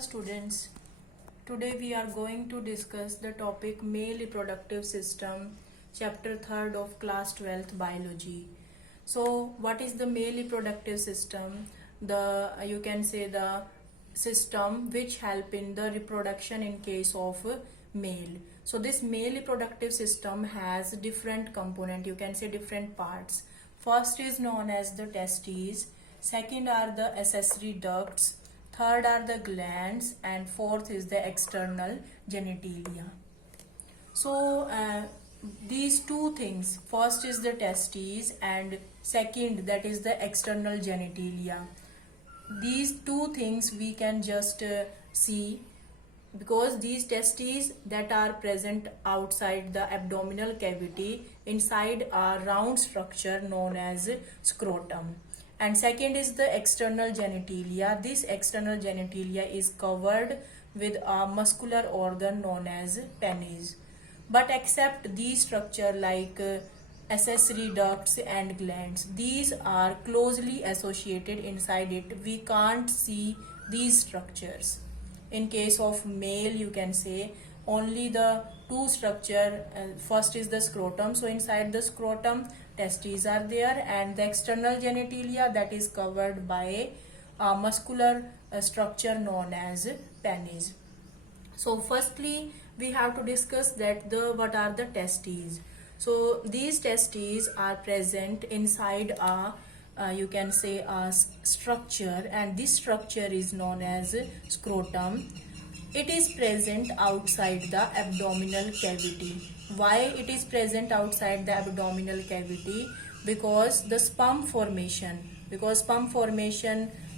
Students, today we are going to discuss the topic male reproductive system, chapter 3rd of class 12th biology. So what is the male reproductive system? The you can say the system which help in the reproduction in case of male. So this male reproductive system has different component, you can say different parts. First is known as the testes, second are the accessory ducts, third are the glands, and fourth is the external genitalia. So these two things, first is the testes and second that is the external genitalia. These two things we can just see because these testes that are present outside the abdominal cavity inside a round structure known as scrotum. And second is the external genitalia. This external genitalia is covered with a muscular organ known as penis. But except these structure like accessory ducts and glands, these are closely associated inside it. We can't see these structures. In case of male, you can say only the two structure, first is the scrotum, so inside the scrotum testes are there, and the external genitalia that is covered by a muscular structure known as penis. So firstly we have to discuss that what are the testes. So these testes are present inside a you can say a structure, and this structure is known as scrotum. It is present outside the abdominal cavity. Why it is present outside the abdominal cavity? Because sperm formation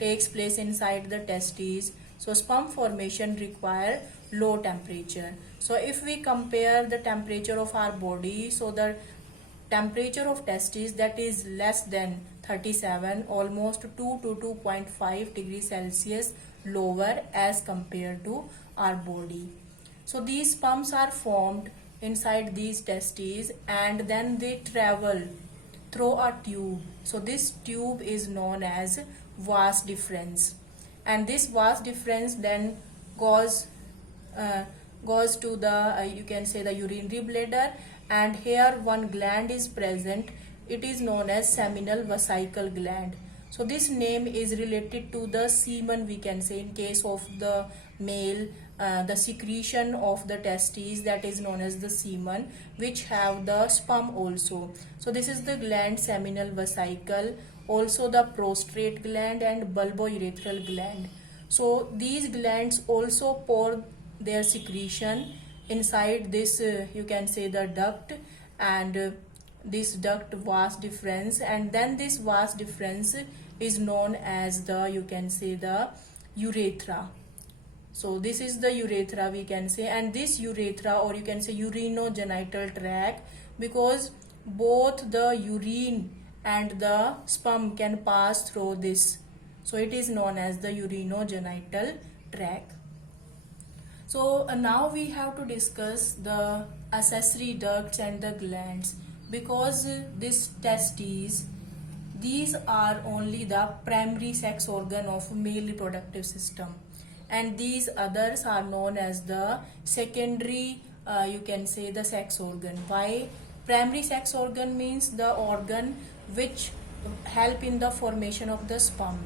takes place inside the testes. So sperm formation require low temperature. So if we compare the temperature of our body, so the temperature of testes that is less than 37, almost 2 to 2.5 degrees Celsius lower as compared to our body. So these sperms are formed inside these testes and then they travel through a tube. So this tube is known as vas deferens, and this vas deferens then goes to the you can say the urinary bladder, and here one gland is present. It is known as seminal vesicle gland. So this name is related to the semen, we can say. In case of the male, the secretion of the testes that is known as the semen, which have the sperm also. So this is the gland seminal vesicle, also the prostate gland and bulbourethral gland. So these glands also pour their secretion inside this you can say the duct, and this duct vas deferens, and then this vas deferens is known as the you can say the urethra. So this is the urethra, we can say, and this urethra, or you can say urinogenital tract, because both the urine and the sperm can pass through this, so it is known as the urinogenital tract. So now we have to discuss the accessory ducts and the glands, because these testes, these are only the primary sex organ of male reproductive system, and these others are known as the secondary you can say the sex organ. Why? Primary sex organ means the organ which help in the formation of the sperm,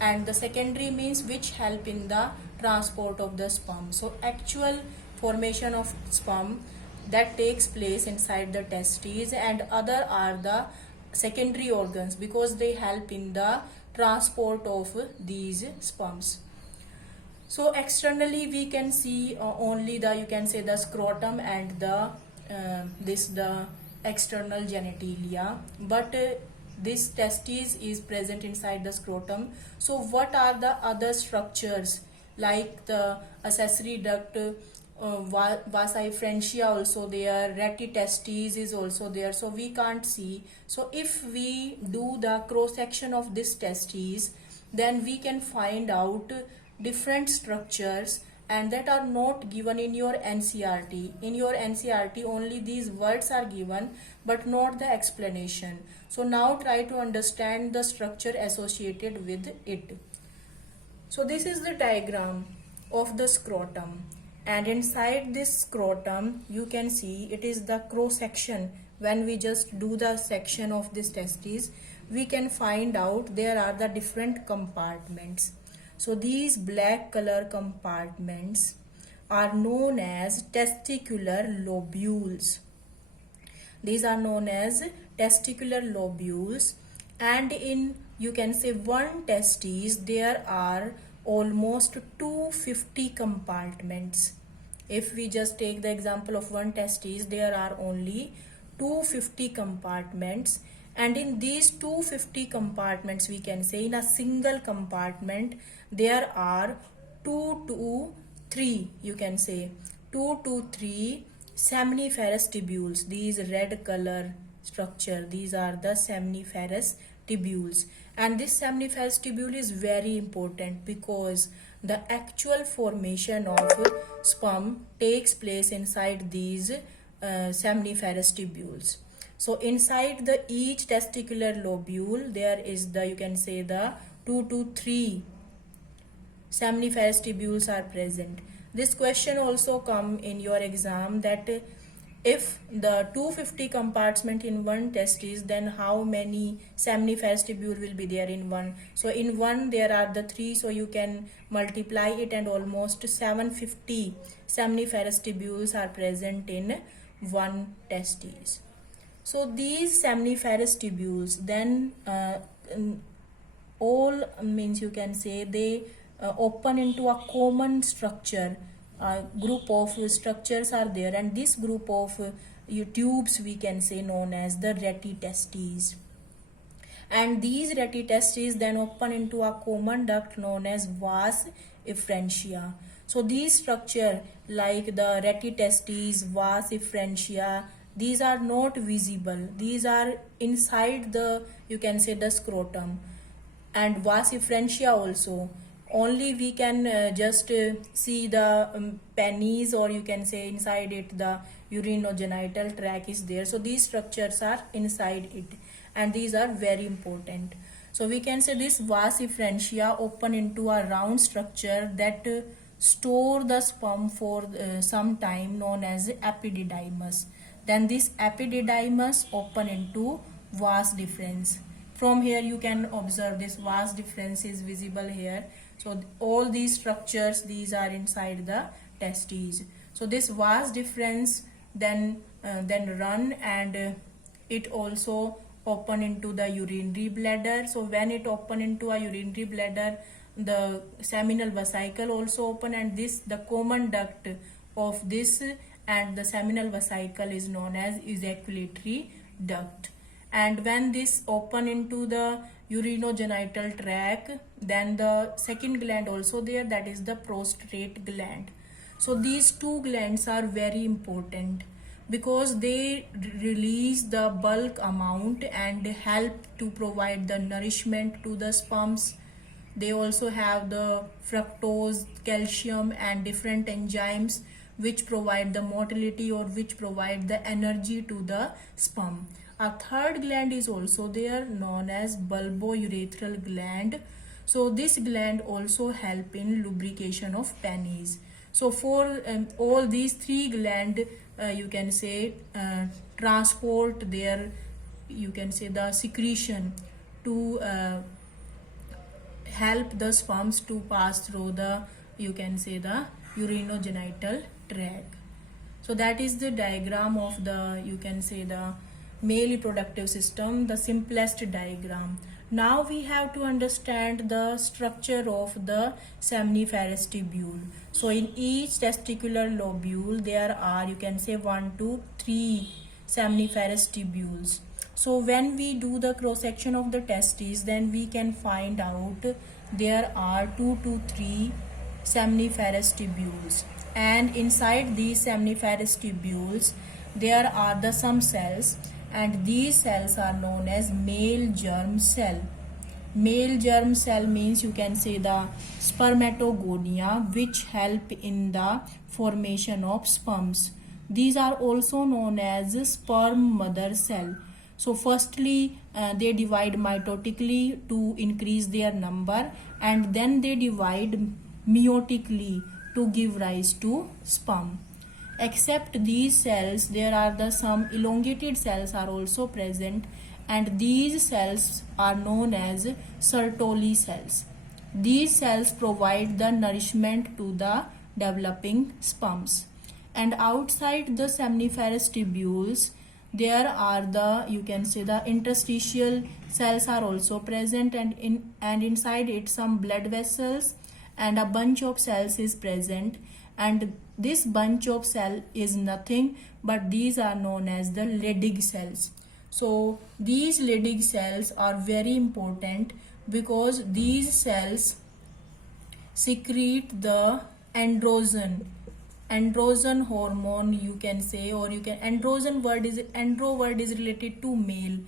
and the secondary means which help in the transport of the sperm. So actual formation of sperm that takes place inside the testes, and other are the secondary organs because they help in the transport of these sperms. So externally we can see only the you can say the scrotum and the the external genitalia, but this testes is present inside the scrotum. So what are the other structures like the accessory duct, vasa efferentia also there, rete testes is also there, so we can't see. So if we do the cross section of this testes, then we can find out different structures, and that are not given in your NCERT. In your NCERT only these words are given but not the explanation. So now try to understand the structure associated with it. So this is the diagram. of the scrotum, and inside this scrotum you can see it is the cross section. When we just do the section of this testes, we can find out there are the different compartments. So these black color compartments are known as testicular lobules. These are known as testicular lobules, and in, you can say, one testes there are almost 250 compartments. If we just take the example of one testes, there are only 250 compartments, and in these 250 compartments, we can say in a single compartment there are 2 to 3, you can say 2 to 3 seminiferous tubules. These red color structure, these are the seminiferous tubules, and this seminiferous tubule is very important because the actual formation of sperm takes place inside these seminiferous tubules. So inside the each testicular lobule there is the, you can say, the 2 to 3 seminiferous tubules are present. This question also come in your exam, that if the 250 compartment in one testis, then how many seminiferous tubule will be there in one? So in one there are the 3, so you can multiply it, and almost 750 seminiferous tubules are present in one testis. So these seminiferous tubules then all means, you can say, they open into a common structure. A group of structures are there, and this group of tubes we can say known as the rete testes, and these rete testes then open into a common duct known as vas efferentia. So these structure like the rete testes, vas efferentia, these are not visible. These are inside the, you can say, the scrotum, and vas efferentia also. Only we can just see the penis, or you can say inside it the urinogenital tract is there. So these structures are inside it, and these are very important. So we can say this vas efferentia open into a round structure that store the sperm for some time, known as epididymis. Then this epididymis open into vas deferens. From here you can observe this vas deferens is visible here. So all these structures, these are inside the testes. So this vas deferens then run, and it also open into the urinary bladder. So when it open into a urinary bladder, the seminal vesicle also open, and this, the common duct of this and the seminal vesicle is known as ejaculatory duct. And when this open into the urinogenital tract, then the second gland also there, that is the prostate gland. So these two glands are very important because they release the bulk amount and help to provide the nourishment to the sperms. They also have the fructose, calcium and different enzymes which provide the motility, or which provide the energy to the sperm. A third gland is also there, known as bulbourethral gland. So this gland also help in lubrication of penis. So for all these three gland, you can say transport their, you can say, the secretion to help the sperms to pass through the, you can say, the urinogenital tract. So that is the diagram of the, you can say, the male reproductive system, the simplest diagram. Now we have to understand the structure of the seminiferous tubule. So in each testicular lobule there are, you can say, 1 to 3 seminiferous tubules. So when we do the cross section of the testes, then we can find out there are 2 to 3 seminiferous tubules, and inside these seminiferous tubules there are the some cells, and these cells are known as male germ cell. Male germ cell means, you can say, the spermatogonia, which help in the formation of sperms. These are also known as sperm mother cell. So firstly they divide mitotically to increase their number, and then they divide meiotically to give rise to sperm. Except these cells, there are some elongated cells are also present, and these cells are known as Sertoli cells. These cells provide the nourishment to the developing sperms. And outside the seminiferous tubules, there are the interstitial cells are also present, and inside it some blood vessels and a bunch of cells is present, and this bunch of cell is nothing but these are known as the Leydig cells. So these Leydig cells are very important because these cells secrete the androgen hormone, you can say, or you can andro word is related to male.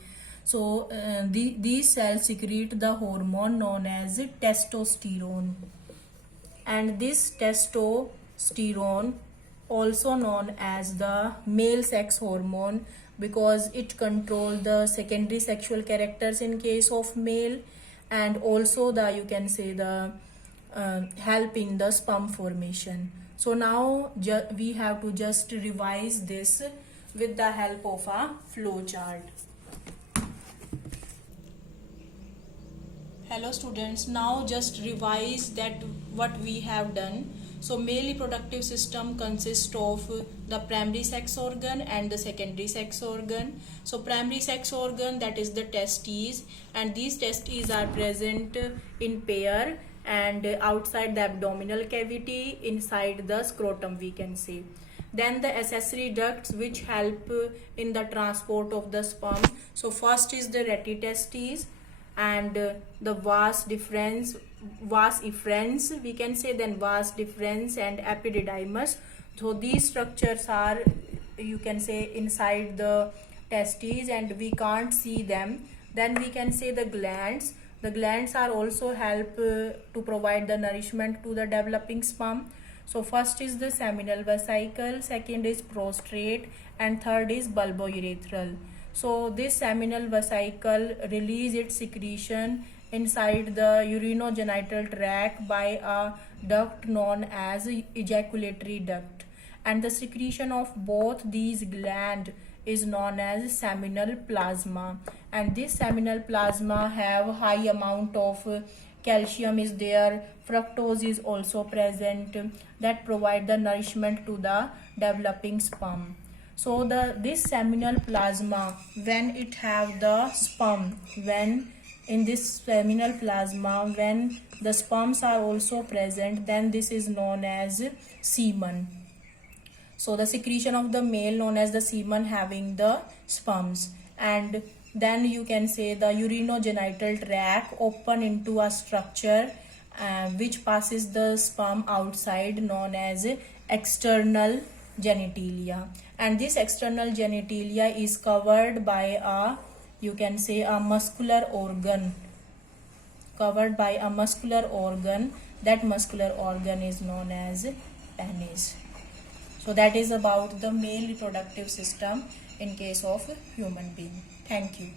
So these cells secrete the hormone known as testosterone, and this testosterone also known as the male sex hormone because it controls the secondary sexual characters in case of male, and also the help in the sperm formation. So now we have to just revise this with the help of a flow chart. Hello students, now just revise that what we have done. So male reproductive system consists of the primary sex organ and the secondary sex organ. So primary sex organ, that is the testes, and these testes are present in pair and outside the abdominal cavity, inside the scrotum, we can say. Then the accessory ducts which help in the transport of the sperm. So first is the retitestes and the vas efferens, we can say, then vas deferens and epididymis. So these structures are, you can say, inside the testes and we can't see them. Then we can say the glands. The glands are also help to provide the nourishment to the developing sperm. So first is the seminal vesicle, second is prostate, and third is bulbourethral. So this seminal vesicle release its secretion inside the urinogenital tract by a duct known as ejaculatory duct, and the secretion of both these glands is known as seminal plasma, and this seminal plasma have high amount of calcium is there, fructose is also present, that provide the nourishment to the developing sperm. So this seminal plasma, when it have the sperm, when in this seminal plasma, when the sperms are also present, then this is known as semen. So the secretion of the male known as the semen having the sperms, and then you can say the urinogenital tract open into a structure which passes the sperm outside known as external genitalia, and this external genitalia is covered by a, you can say, a muscular organ, that muscular organ is known as penis. So that is about the male reproductive system in case of human being. Thank you.